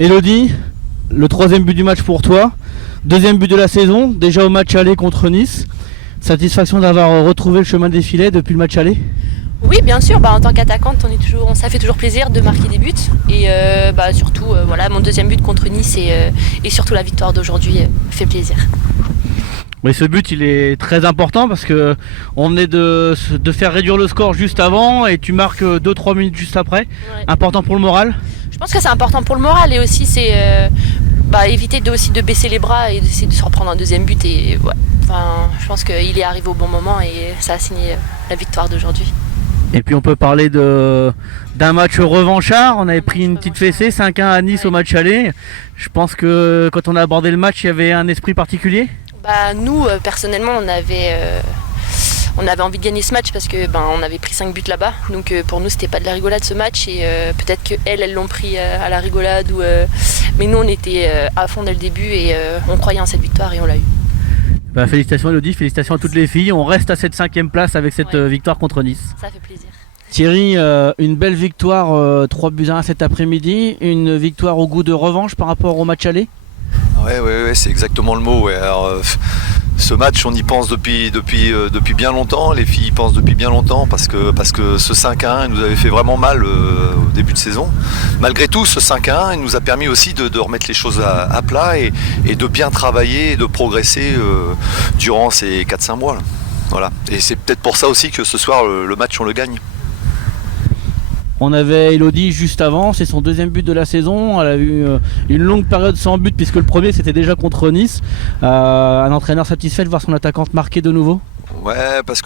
Elodie, le troisième but du match pour toi, deuxième but de la saison, déjà au match aller contre Nice. Satisfaction d'avoir retrouvé le chemin des filets depuis le match aller? Oui, bien sûr, en tant qu'attaquante, ça fait toujours plaisir de marquer des buts. Et surtout, voilà, mon deuxième but contre Nice et surtout la victoire d'aujourd'hui fait plaisir. Oui, ce but il est très important parce que on venait de faire réduire le score juste avant et tu marques 2-3 minutes juste après. Ouais. Important pour le moral? Je pense que c'est important pour le moral et aussi c'est éviter de baisser les bras et d'essayer de se reprendre un deuxième but. Et ouais, je pense qu'il est arrivé au bon moment et ça a signé la victoire d'aujourd'hui. Et puis on peut parler d'un match revanchard. On avait pris une petite fessée 5-1 à Nice au match aller. Je pense que quand on a abordé le match, il y avait un esprit particulier. Nous, personnellement, on avait envie de gagner ce match parce que on avait pris 5 buts là-bas. Donc pour nous, c'était pas de la rigolade ce match. Et peut-être qu'elles l'ont pris à la rigolade. Mais nous, on était à fond dès le début et on croyait en cette victoire et on l'a eu. Félicitations Elodie, félicitations à toutes les filles. On reste à cette 5e place avec cette victoire contre Nice. Ça fait plaisir. Thierry, une belle victoire 3-1 cet après-midi. Une victoire au goût de revanche par rapport au match aller? Ouais, c'est exactement le mot. Ouais. Alors, ce match, on y pense depuis bien longtemps. Les filles y pensent depuis bien longtemps parce que ce 5-1 nous avait fait vraiment mal au début de saison. Malgré tout, ce 5-1 il nous a permis aussi de remettre les choses à plat et de bien travailler et de progresser durant ces 4-5 mois. Là. Voilà. Et c'est peut-être pour ça aussi que ce soir, le match, on le gagne. On avait Elodie juste avant, c'est son deuxième but de la saison. Elle a eu une longue période sans but puisque le premier c'était déjà contre Nice. Un entraîneur satisfait de voir son attaquante marquer de nouveau? Ouais, parce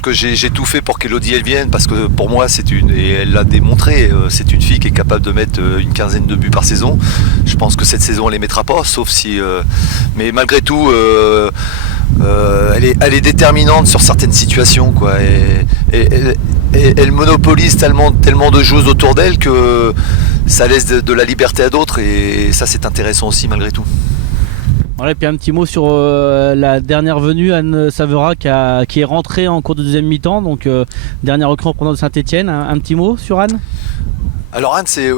que j'ai tout fait pour qu'Elodie elle vienne, parce que pour moi et elle l'a démontré, c'est une fille qui est capable de mettre une quinzaine de buts par saison. Je pense que cette saison elle les mettra pas, sauf si, mais malgré tout, elle est déterminante sur certaines situations, quoi. Et elle monopolise tellement de joueuses autour d'elle que ça laisse de la liberté à d'autres, et ça c'est intéressant aussi malgré tout. Voilà, et puis un petit mot sur la dernière venue, Anne Savera, qui est rentrée en cours de deuxième mi-temps, donc dernière recrue en provenance de Saint-Etienne. Un petit mot sur Anne? Alors Anne, c'est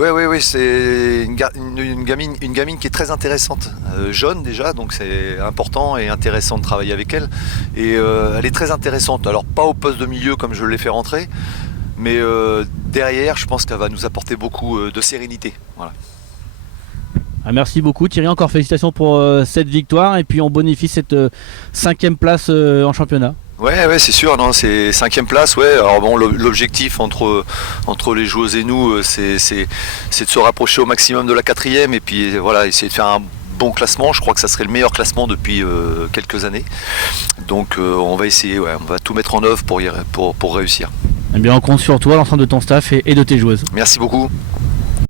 une gamine qui est très intéressante, jeune déjà, donc c'est important et intéressant de travailler avec elle. Et elle est très intéressante. Alors pas au poste de milieu comme je l'ai fait rentrer, mais derrière, je pense qu'elle va nous apporter beaucoup de sérénité. Voilà. Merci beaucoup Thierry, encore félicitations pour cette victoire et puis on bonifie cette 5e place en championnat. Ouais, c'est sûr, non, c'est 5e place, ouais. Alors bon, l'objectif entre les joueuses et nous, c'est de se rapprocher au maximum de la 4e et puis voilà, essayer de faire un bon classement. Je crois que ça serait le meilleur classement depuis quelques années. Donc on va essayer, ouais, on va tout mettre en œuvre pour réussir. Eh bien on compte sur toi, l'ensemble de ton staff et de tes joueuses. Merci beaucoup.